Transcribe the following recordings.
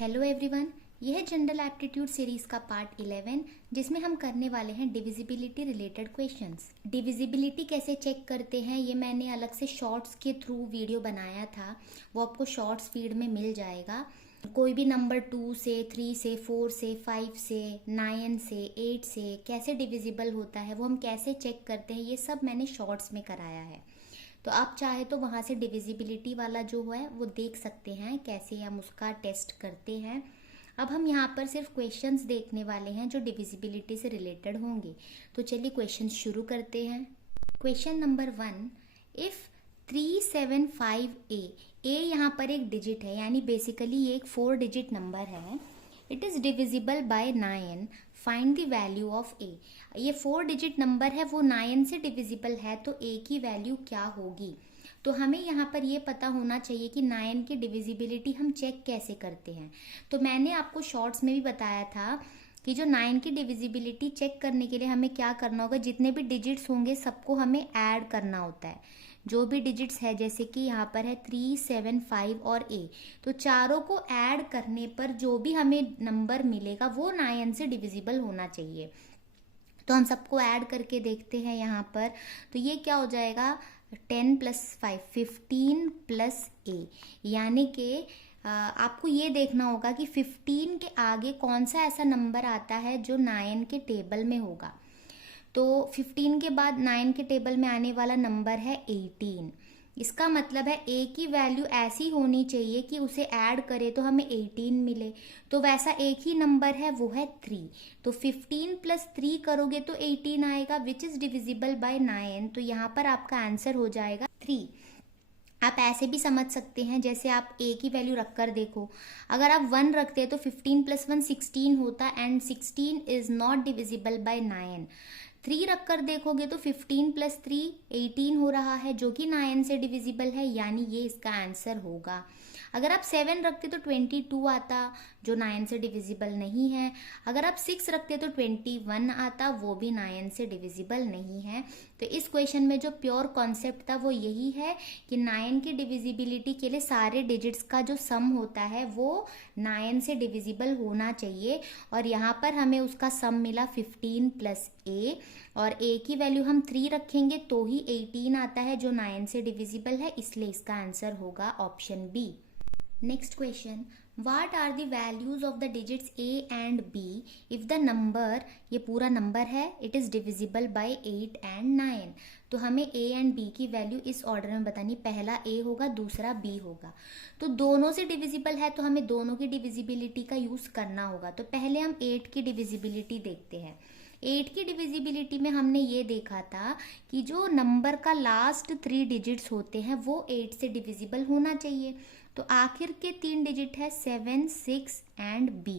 Hello everyone, यह है general aptitude series का पार्ट 11 जिसमें हम करने वाले हैं डिविजिबिलिटी रिलेटेड क्वेश्चंस। डिविजिबिलिटी कैसे चेक करते हैं ये मैंने अलग से शॉर्ट्स के थ्रू वीडियो बनाया था, वो आपको शॉर्ट्स फीड में मिल जाएगा। कोई भी नंबर 2 से 3 से 4 से 5 से 9 से 8 से कैसे डिविजिबल होता है, वो हम कैसे चेक करते हैं, ये सब मैंने शॉर्ट्स में कराया है। तो आप चाहे तो वहाँ से डिविजिबिलिटी वाला जो है वो देख सकते हैं कैसे हम उसका टेस्ट करते हैं। अब हम यहाँ पर सिर्फ क्वेश्चंस देखने वाले हैं जो डिविजिबिलिटी से रिलेटेड होंगे। तो चलिए क्वेश्चंस शुरू करते हैं। क्वेश्चन नंबर 1, इफ़ 375A, ए यहाँ पर एक डिजिट है, यानी बेसिकली ये एक 4 डिजिट नंबर है। It is divisible by 9, find the value of A. ये 4 डिजिट नंबर है, वो 9 से डिविजिबल है, तो ए की वैल्यू क्या होगी। तो हमें यहाँ पर ये पता होना चाहिए कि 9 की डिविजिबिलिटी हम चेक कैसे करते हैं। तो मैंने आपको शॉर्ट्स में भी बताया था कि जो 9 की डिविजिबिलिटी चेक करने के लिए हमें क्या करना होगा, जितने भी डिजिट्स होंगे सबको हमें ऐड करना होता है। जो भी डिजिट्स है, जैसे कि यहाँ पर है 3, 7, 5 और ए, तो चारों को ऐड करने पर जो भी हमें नंबर मिलेगा वो 9 से डिविजिबल होना चाहिए। तो हम सबको ऐड करके देखते हैं यहाँ पर। तो ये क्या हो जाएगा, 10 + 5 15 + ए, यानी कि आपको ये देखना होगा कि 15 के आगे कौन सा ऐसा नंबर आता है जो 9 के टेबल में होगा। तो 15 के बाद 9 के टेबल में आने वाला नंबर है 18। इसका मतलब है ए की वैल्यू ऐसी होनी चाहिए कि उसे ऐड करें तो हमें 18 मिले। तो वैसा एक ही नंबर है, वो है 3। तो 15 + 3 करोगे तो 18 आएगा, विच इज़ डिविजिबल बाय 9। तो यहाँ पर आपका आंसर हो जाएगा 3। आप ऐसे भी समझ सकते हैं, जैसे आप ए की वैल्यू रख कर देखो। अगर आप 1 रखते हैं तो 15 + 1 16 होता, and 16 is not divisible by 9। 3 रख कर देखोगे तो 15 + 3 18 हो रहा है, जो कि 9 से डिविजिबल है, यानी ये इसका आंसर होगा। अगर आप 7 रखते तो 22 आता, जो 9 से डिविजिबल नहीं है। अगर आप 6 रखते तो 21 आता, वो भी 9 से डिविजिबल नहीं है। तो इस क्वेश्चन में जो प्योर कॉन्सेप्ट था वो यही है कि 9 की डिविजिबिलिटी के लिए सारे डिजिट्स का जो सम होता है वो 9 से डिविजिबल होना चाहिए। और यहाँ पर हमें उसका सम मिला 15 + ए, और ए की वैल्यू हम 3 रखेंगे तो ही 18 आता है, जो 9 से डिविजिबल है, इसलिए इसका आंसर होगा option B. Next question, What are the values of the digits A and B if the number, ये पूरा नंबर है, it is divisible by 8 and 9। तो हमें A and B की वैल्यू इस ऑर्डर में बतानी, पहला A होगा, दूसरा B होगा। तो दोनों से डिविजिबल है तो हमें दोनों की डिविजिबिलिटी का यूज़ करना होगा। तो पहले हम 8 की डिविजिबिलिटी देखते हैं। 8 की डिविजिबिलिटी में हमने ये देखा था कि जो नंबर का लास्ट 3 डिजिट्स होते हैं वो 8 से डिविजिबल होना चाहिए। तो आखिर के 3 डिजिट है 7, 6 एंड B,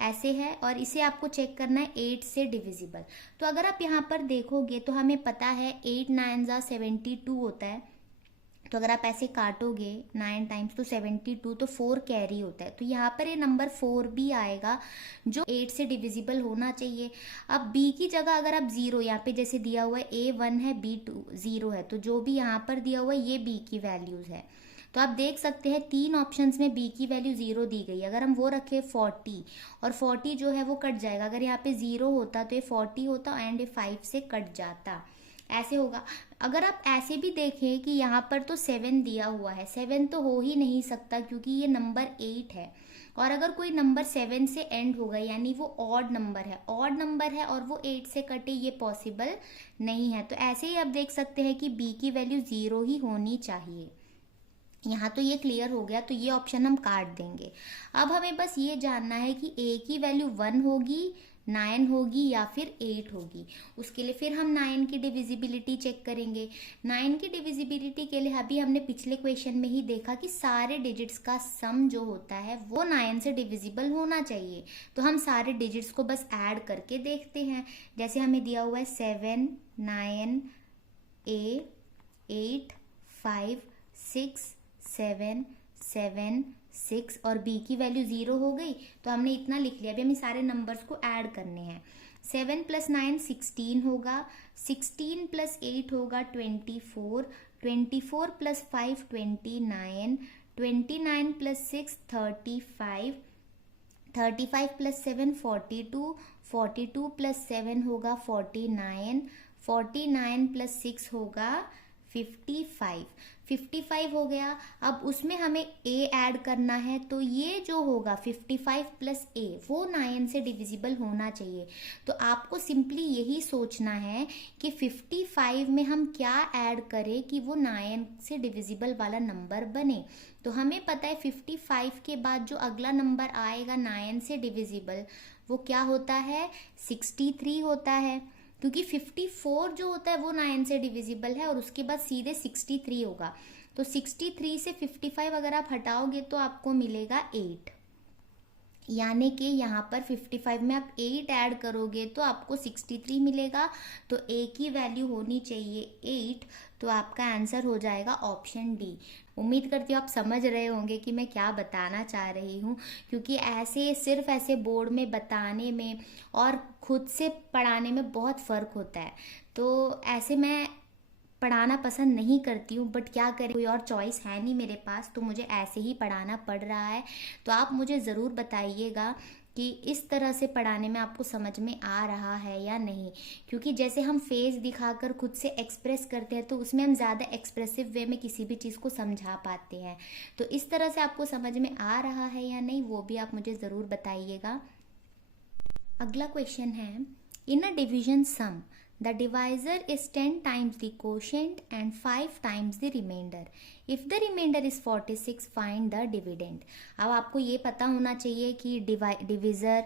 ऐसे है, और इसे आपको चेक करना है 8 से डिविजिबल। तो अगर आप यहाँ पर देखोगे तो हमें पता है 8 9 72 होता है। तो अगर आप ऐसे काटोगे 9 टाइम्स तो 72, तो 4 कैरी होता है। तो यहाँ पर ये नंबर 4 भी आएगा, जो 8 से डिविजिबल होना चाहिए। अब B की जगह अगर आप 0, यहाँ पे जैसे दिया हुआ है A 1 है, B 2 0 है, तो जो भी यहाँ पर दिया हुआ है ये B की वैल्यूज है। तो आप देख सकते हैं 3 ऑप्शंस में B की वैल्यू 0 दी गई। अगर हम वो रखें 40, और 40 जो है वो कट जाएगा। अगर यहाँ पे 0 होता तो ये 40 होता, एंड ये 5 से कट जाता, ऐसे होगा। अगर आप ऐसे भी देखें कि यहाँ पर तो 7 दिया हुआ है, 7 तो हो ही नहीं सकता क्योंकि ये नंबर 8 है। और अगर कोई नंबर 7 से एंड होगा यानी वो ऑड नंबर है और वो 8 से कटे, ये पॉसिबल नहीं है। तो ऐसे ही आप देख सकते हैं कि B की वैल्यू 0 ही होनी चाहिए। यहाँ तो ये क्लियर हो गया, तो ये ऑप्शन हम काट देंगे। अब हमें बस ये जानना है कि A की वैल्यू 1 होगी, 9 होगी या फिर 8 होगी। उसके लिए फिर हम 9 की डिविजिबिलिटी चेक करेंगे। 9 की डिविजिबिलिटी के लिए अभी हमने पिछले क्वेश्चन में ही देखा कि सारे डिजिट्स का सम जो होता है वो 9 से डिविजिबल होना चाहिए। तो हम सारे डिजिट्स को बस ऐड करके देखते हैं। जैसे हमें दिया हुआ है 7, 9, 8, 5, 6, 7, 7, 6, और B की वैल्यू 0 हो गई। तो हमने इतना लिख लिया। अभी हमें सारे नंबर्स को ऐड करने हैं। 7 + 9 16 होगा, 16 + 8 होगा 24, 24 + 5 29, 29 + 6 35, 35 प्लस 7 42, 42 प्लस 7 होगा 49, 49 प्लस 6 होगा 55, 55 हो गया। अब उसमें हमें a ऐड करना है, तो ये जो होगा 55 प्लस a वो 9 से डिविजिबल होना चाहिए। तो आपको सिंपली यही सोचना है कि 55 में हम क्या ऐड करें कि वो 9 से डिविजिबल वाला नंबर बने। तो हमें पता है 55 के बाद जो अगला नंबर आएगा 9 से डिविजिबल वो क्या होता है, 63 होता है, क्योंकि 54 जो होता है वो 9 से डिविजिबल है और उसके बाद सीधे 63 होगा। तो 63 से 55 अगर आप हटाओगे तो आपको मिलेगा 8, यानी कि यहाँ पर 55 में आप 8 ऐड करोगे तो आपको 63 मिलेगा। तो a की वैल्यू होनी चाहिए 8, तो आपका आंसर हो जाएगा ऑप्शन डी। उम्मीद करती हूँ आप समझ रहे होंगे कि मैं क्या बताना चाह रही हूँ, क्योंकि ऐसे सिर्फ ऐसे बोर्ड में बताने में और खुद से पढ़ाने में बहुत फ़र्क होता है। तो ऐसे मैं पढ़ाना पसंद नहीं करती हूँ, बट क्या करें, कोई और चॉइस है नहीं मेरे पास, तो मुझे ऐसे ही पढ़ाना पड़ रहा है। तो आप मुझे ज़रूर बताइएगा कि इस तरह से पढ़ाने में आपको समझ में आ रहा है या नहीं, क्योंकि जैसे हम फेस दिखाकर खुद से एक्सप्रेस करते हैं तो उसमें हम ज़्यादा एक्सप्रेसिव वे में किसी भी चीज़ को समझा पाते हैं। तो इस तरह से आपको समझ में आ रहा है या नहीं वो भी आप मुझे ज़रूर बताइएगा। अगला क्वेश्चन है, in a division sum the divisor is 10 times the quotient and 5 times the remainder. If the remainder is 46, find the dividend. अब आपको ये पता होना चाहिए कि divisor,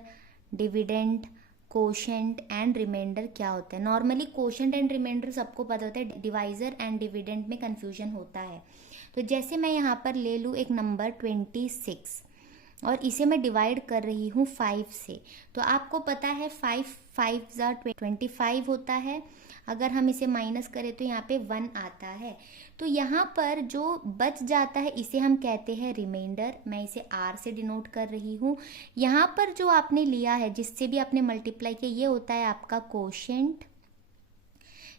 dividend, quotient and remainder क्या होता है। नॉर्मली कोशेंट एंड रिमाइंडर सबको पता होता है, डिवाइजर एंड डिविडेंड में कंफ्यूजन होता है। तो जैसे मैं यहाँ पर ले लूँ एक नंबर 26 और इसे मैं डिवाइड कर रही हूँ 5 से, तो आपको पता है 5 25 होता है। अगर हम इसे माइनस करें तो यहाँ पे 1 आता है। तो यहाँ पर जो बच जाता है इसे हम कहते हैं रिमाइंडर। मैं इसे r से डिनोट कर रही हूँ। यहाँ पर जो आपने लिया है, जिससे भी आपने मल्टीप्लाई किया, ये होता है आपका कोशेंट।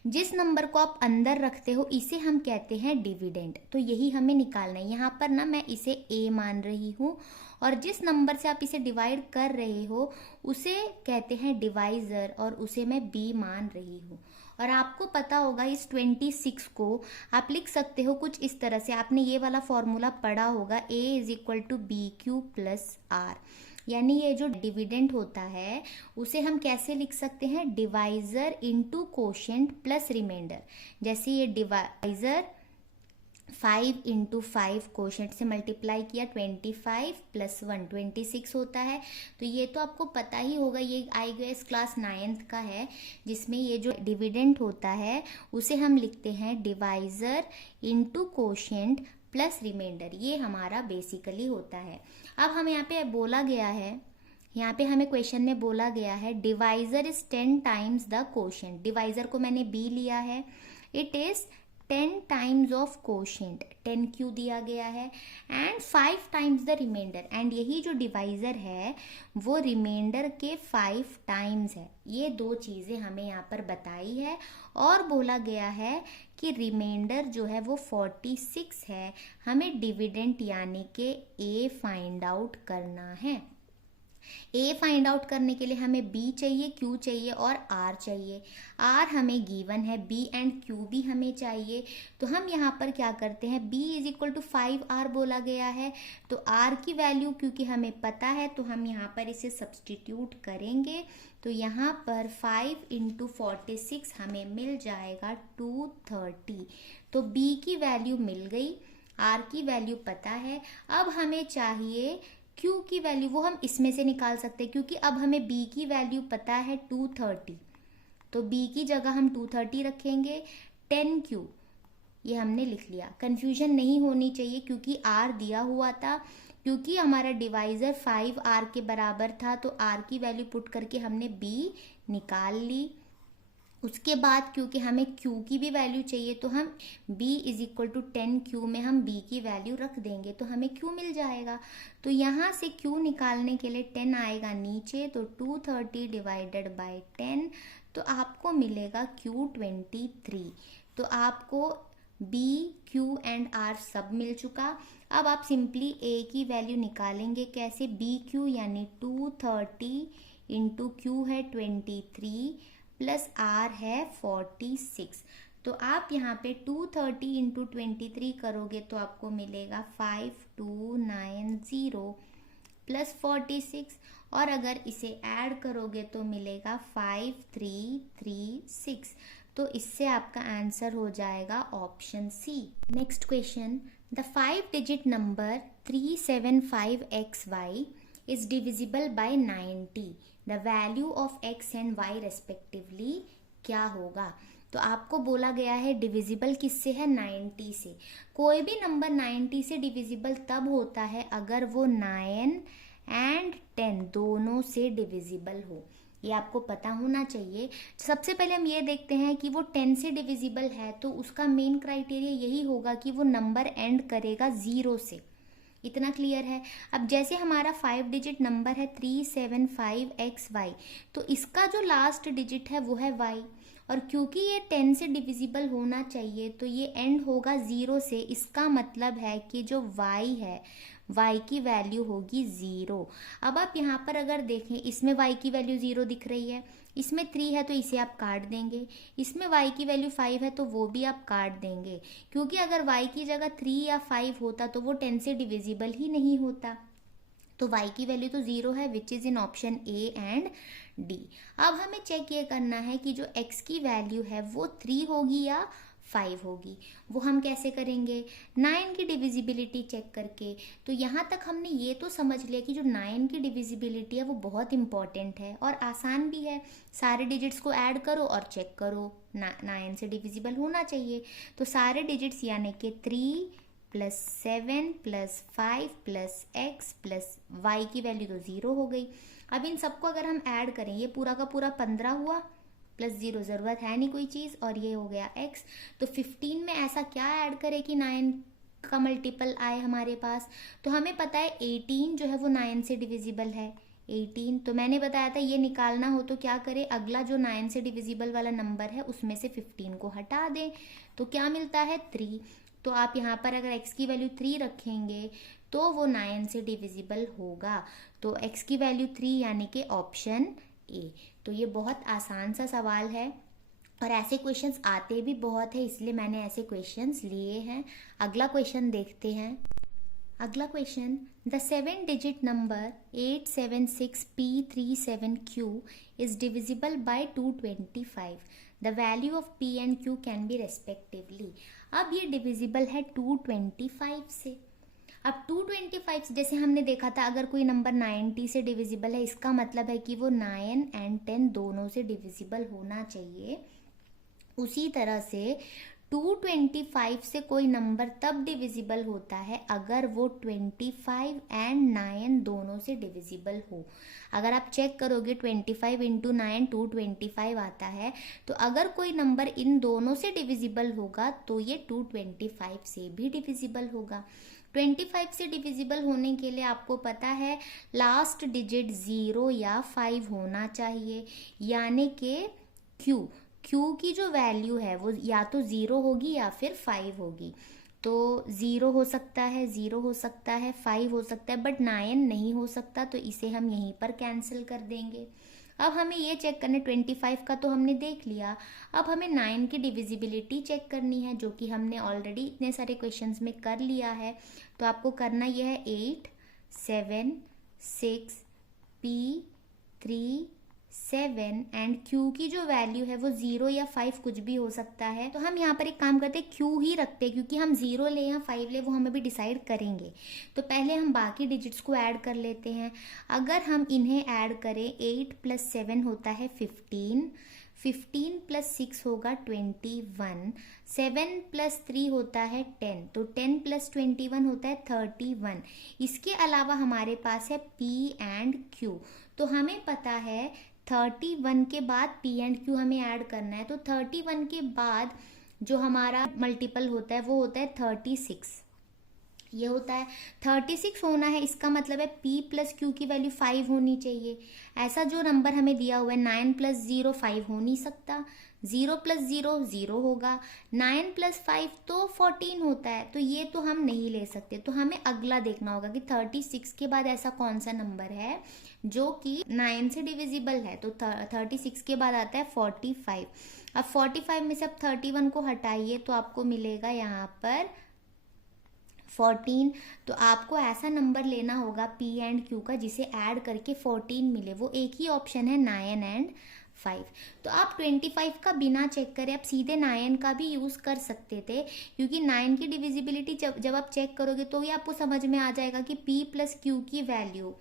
जिस नंबर को आप अंदर रखते हो इसे हम कहते हैं डिविडेंड। तो यही हमें निकालना है। यहाँ पर ना मैं इसे a मान रही हूँ और जिस नंबर से आप इसे डिवाइड कर रहे हो उसे कहते हैं डिवाइजर और उसे मैं b मान रही हूँ। और आपको पता होगा इस 26 को आप लिख सकते हो कुछ इस तरह से। आपने ये वाला फॉर्मूला पढ़ा होगा, a is equal to B Q plus R. यानी ये जो डिविडेंड होता है उसे हम कैसे लिख सकते हैं, divisor into quotient plus remainder. जैसे ये डिवाइजर 5 इंटू 5 कोशेंट से मल्टीप्लाई किया, 25 प्लस 1 26 होता है। तो ये तो आपको पता ही होगा, ये IAS क्लास 9th का है, जिसमें ये जो डिविडेंड होता है उसे हम लिखते हैं divisor into quotient plus remainder. ये हमारा बेसिकली होता है। अब हम यहाँ पे बोला गया है, यहाँ पे हमें क्वेश्चन में बोला गया है divisor is 10 times the quotient. Divisor को मैंने b लिया है, it is 10 times of quotient, 10 Q दिया गया है, and 5 times the remainder. And यही जो डिवाइजर है वो रिमाइंडर के 5 टाइम्स है। ये दो चीज़ें हमें यहाँ पर बताई है और बोला गया है कि रिमाइंडर जो है वो 46 है। हमें डिविडेंड यानी कि a फाइंड आउट करना है। a फाइंड आउट करने के लिए हमें b चाहिए, q चाहिए और r चाहिए। r हमें गिवन है, b एंड q भी हमें चाहिए। तो हम यहाँ पर क्या करते हैं, b is equal to 5r बोला गया है, तो r की वैल्यू क्योंकि हमें पता है तो हम यहाँ पर इसे सब्सटीट्यूट करेंगे। तो यहाँ पर 5 इंटू 46 हमें मिल जाएगा 230। तो b की वैल्यू मिल गई, r की वैल्यू पता है। अब हमें चाहिए Q की वैल्यू, वो हम इसमें से निकाल सकते हैं क्योंकि अब हमें B की वैल्यू पता है 230। तो B की जगह हम 230 रखेंगे। 10Q ये हमने लिख लिया। कंफ्यूजन नहीं होनी चाहिए क्योंकि R दिया हुआ था, क्योंकि हमारा डिवाइजर 5R के बराबर था तो R की वैल्यू पुट करके हमने B निकाल ली। उसके बाद क्योंकि हमें Q की भी वैल्यू चाहिए तो हम B is equal to 10Q में हम B की वैल्यू रख देंगे तो हमें Q मिल जाएगा। तो यहाँ से Q निकालने के लिए 10 आएगा नीचे, तो 230 डिवाइडेड बाय 10, तो आपको मिलेगा Q 23। तो आपको B, Q एंड आर सब मिल चुका। अब आप सिंपली ए की वैल्यू निकालेंगे कैसे, बी क्यू यानी 230 इंटू क्यू है 23 प्लस आर है 46। तो आप यहाँ पे 230 इंटू 23 करोगे तो आपको मिलेगा 5290 प्लस 46, और अगर इसे ऐड करोगे तो मिलेगा 5336। तो इससे आपका आंसर हो जाएगा option C. Next question, the 5 digit number 375xy is divisible by 90. The value of x and y respectively क्या होगा। तो आपको बोला गया है डिविजिबल किससे है, 90 से। कोई भी नंबर 90 से डिविजिबल तब होता है अगर वो 9 एंड 10 दोनों से डिविजिबल हो, ये आपको पता होना चाहिए। सबसे पहले हम ये देखते हैं कि वो 10 से डिविजिबल है, तो उसका मेन क्राइटेरिया यही होगा कि वो नंबर एंड करेगा 0 से। इतना क्लियर है। अब जैसे हमारा 5 डिजिट नंबर है 375xy, तो इसका जो लास्ट डिजिट है वो है y, और क्योंकि ये 10 से डिविजिबल होना चाहिए तो ये एंड होगा 0 से। इसका मतलब है कि जो y है y की वैल्यू होगी 0। अब आप यहाँ पर अगर देखें, इसमें y की वैल्यू 0 दिख रही है, इसमें 3 है तो इसे आप काट देंगे, इसमें y की वैल्यू 5 है तो वो भी आप काट देंगे, क्योंकि अगर y की जगह 3 या 5 होता तो वो 10 से डिविजिबल ही नहीं होता। तो y की वैल्यू तो 0 है, which is in option A and D. अब हमें चेक ये करना है कि जो x की वैल्यू है वो 3 होगी या 5 होगी। वो हम कैसे करेंगे, 9 की डिविजिबिलिटी चेक करके। तो यहाँ तक हमने ये तो समझ लिया कि जो 9 की डिविजिबिलिटी है वो बहुत इंपॉर्टेंट है और आसान भी है। सारे डिजिट्स को ऐड करो और चेक करो, 9 से डिविजिबल होना चाहिए। तो सारे डिजिट्स यानी कि 3 plus 7 plus 5 plus x plus y की वैल्यू तो 0 हो गई। अब इन सबको अगर हम ऐड करें, ये पूरा का पूरा 15 हुआ प्लस 0, ज़रूरत है नहीं कोई चीज़, और ये हो गया x। तो 15 में ऐसा क्या ऐड करें कि 9 का मल्टीपल आए हमारे पास। तो हमें पता है 18 जो है वो 9 से डिविजिबल है। 18 तो मैंने बताया था ये निकालना हो तो क्या करें, अगला जो 9 से डिविजिबल वाला नंबर है उसमें से 15 को हटा दें, तो क्या मिलता है 3। तो आप यहाँ पर अगर x की वैल्यू 3 रखेंगे तो वो 9 से डिविजिबल होगा। तो x की वैल्यू 3 यानी कि ऑप्शन ए। तो ये बहुत आसान सा सवाल है और ऐसे क्वेश्चंस आते भी बहुत है, इसलिए मैंने ऐसे क्वेश्चंस लिए हैं। अगला क्वेश्चन देखते हैं। अगला question, the 7 digit number 876p37q is divisible by 225। The value of p and q can be respectively. अब ये डिविजिबल है 225 से। अब 225 जैसे हमने देखा था, अगर कोई नंबर 90 से डिविजिबल है इसका मतलब है कि वो 9 एंड 10 दोनों से डिविजिबल होना चाहिए। उसी तरह से 225 से कोई नंबर तब डिविजिबल होता है अगर वो 25 एंड 9 दोनों से डिविजिबल हो। अगर आप चेक करोगे 25 इंटू 9 225 आता है, तो अगर कोई नंबर इन दोनों से डिविजिबल होगा तो ये 225 से भी डिविजिबल होगा। 25 से डिविजिबल होने के लिए आपको पता है लास्ट डिजिट 0 या 5 होना चाहिए, यानी कि Q की जो वैल्यू है वो या तो 0 होगी या फिर 5 होगी। तो 0 हो सकता है, 0 हो सकता है, 5 हो सकता है, बट 9 नहीं हो सकता, तो इसे हम यहीं पर कैंसिल कर देंगे। अब हमें ये चेक करना, 25 का तो हमने देख लिया, अब हमें 9 की डिविजिबिलिटी चेक करनी है, जो कि हमने ऑलरेडी इतने सारे क्वेश्चंस में कर लिया है। तो आपको करना यह है 8 7 6 p 3 7 एंड Q की जो वैल्यू है वो 0 या 5 कुछ भी हो सकता है। तो हम यहाँ पर एक काम करते हैं, Q ही रखते हैं, क्योंकि हम 0 ले या 5 ले वो हम अभी डिसाइड करेंगे। तो पहले हम बाकी डिजिट्स को ऐड कर लेते हैं। अगर हम इन्हें ऐड करें, 8 प्लस 7 होता है 15, 15 प्लस 6 होगा 21, 7 प्लस 3 होता है 10, तो 10 प्लस 21 होता है 31। इसके अलावा हमारे पास है P एंड Q। तो हमें पता है 31 के बाद P एंड Q हमें ऐड करना है। तो 31 के बाद जो हमारा मल्टीपल होता है वो होता है 36। ये होता है 36 होना है, इसका मतलब है P प्लस Q की वैल्यू 5 होनी चाहिए। ऐसा जो नंबर हमें दिया हुआ है 9 प्लस 0 5 हो नहीं सकता, 0 प्लस 0 0 होगा, 9 प्लस 5 तो 14 होता है, तो ये तो हम नहीं ले सकते। तो हमें अगला देखना होगा कि 36 के बाद ऐसा कौन सा नंबर है जो कि 9 से डिविजिबल है। तो 36 के बाद आता है 45। अब 45 में से अब 31 को हटाइए तो आपको मिलेगा यहाँ पर 14। तो आपको ऐसा नंबर लेना होगा P एंड Q का जिसे ऐड करके 14 मिले, वो एक ही ऑप्शन है 9 एंड 5। तो आप 25 का बिना चेक करे आप सीधे 9 का भी यूज़ कर सकते थे, क्योंकि 9 की डिविजिबिलिटी जब आप चेक करोगे तो ये आपको समझ में आ जाएगा कि P प्लस Q की वैल्यू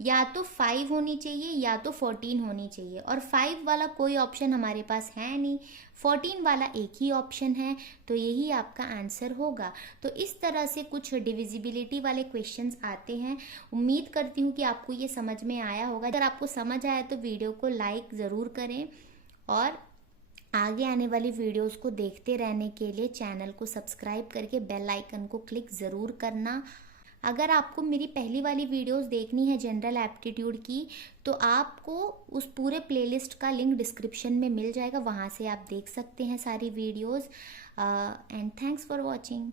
या तो 5 होनी चाहिए या तो 14 होनी चाहिए, और 5 वाला कोई ऑप्शन हमारे पास है नहीं, 14 वाला एक ही ऑप्शन है, तो यही आपका आंसर होगा। तो इस तरह से कुछ डिविजिबिलिटी वाले क्वेश्चंस आते हैं। उम्मीद करती हूँ कि आपको ये समझ में आया होगा। अगर आपको समझ आया तो वीडियो को लाइक ज़रूर करें, और आगे आने वाली वीडियोस को देखते रहने के लिए चैनल को सब्सक्राइब करके बेल आइकन को क्लिक ज़रूर करना। अगर आपको मेरी पहली वाली वीडियोस देखनी है जनरल एप्टीट्यूड की, तो आपको उस पूरे प्लेलिस्ट का लिंक डिस्क्रिप्शन में मिल जाएगा, वहाँ से आप देख सकते हैं सारी videos. And thanks for watching.